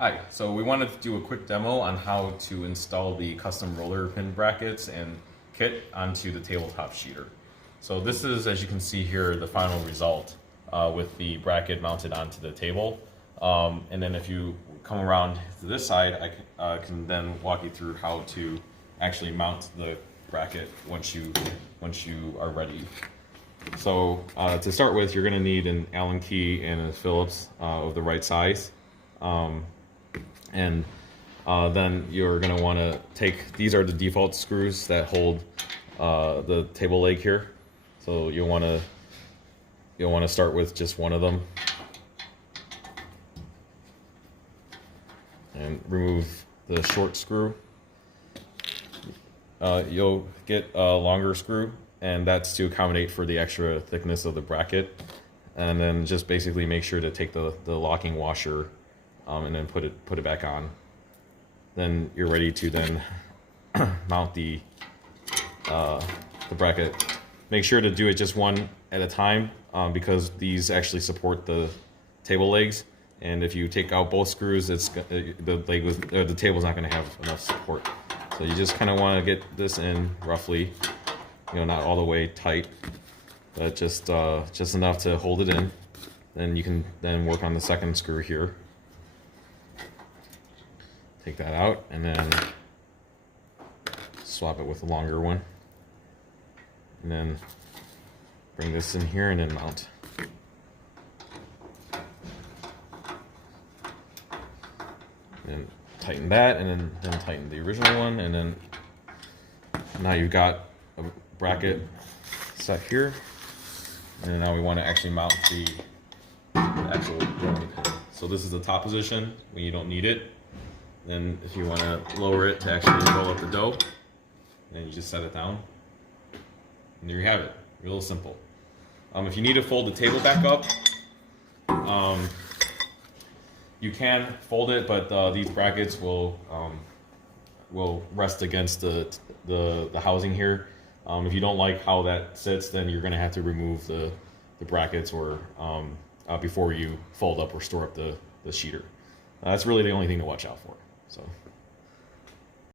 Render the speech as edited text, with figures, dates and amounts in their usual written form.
Hi, so we wanted to do a quick demo on how to install the custom roller pin brackets and kit onto the tabletop sheeter. So this is, as you can see here, the final result with the bracket mounted onto the table. And then if you come around to this side, I can then walk you through how to actually mount the bracket once you are ready. So to start with, you're going to need an Allen key and a Phillips of the right size. And then you're going to want to take, these are the default screws that hold the table leg here. So you'll want to start with just one of them and remove the short screw. You'll get a longer screw, and that's to accommodate for the extra thickness of the bracket. And then just basically make sure to take the locking washer and then put it back on. Then you're ready to then mount the bracket. Make sure to do it just one at a time because these actually support the table legs. And if you take out both screws, the table's not going to have enough support. So you just kind of want to get this in roughly, not all the way tight, but just enough to hold it in. Then you can then work on the second screw here. Take that out and then swap it with a longer one. And then bring this in here and then mount. And tighten that, and then tighten the original one, and then now you've got a bracket set here. And now we want to actually mount the actual rolling pin. So this is the top position when you don't need it. Then if you want to lower it to actually roll up the dough, then you just set it down. And there you have it. Real simple. If you need to fold the table back up, you can fold it, but these brackets will rest against the housing here. If you don't like how that sits, then you're going to have to remove the brackets or before you fold up or store up the sheeter. That's really the only thing to watch out for. So.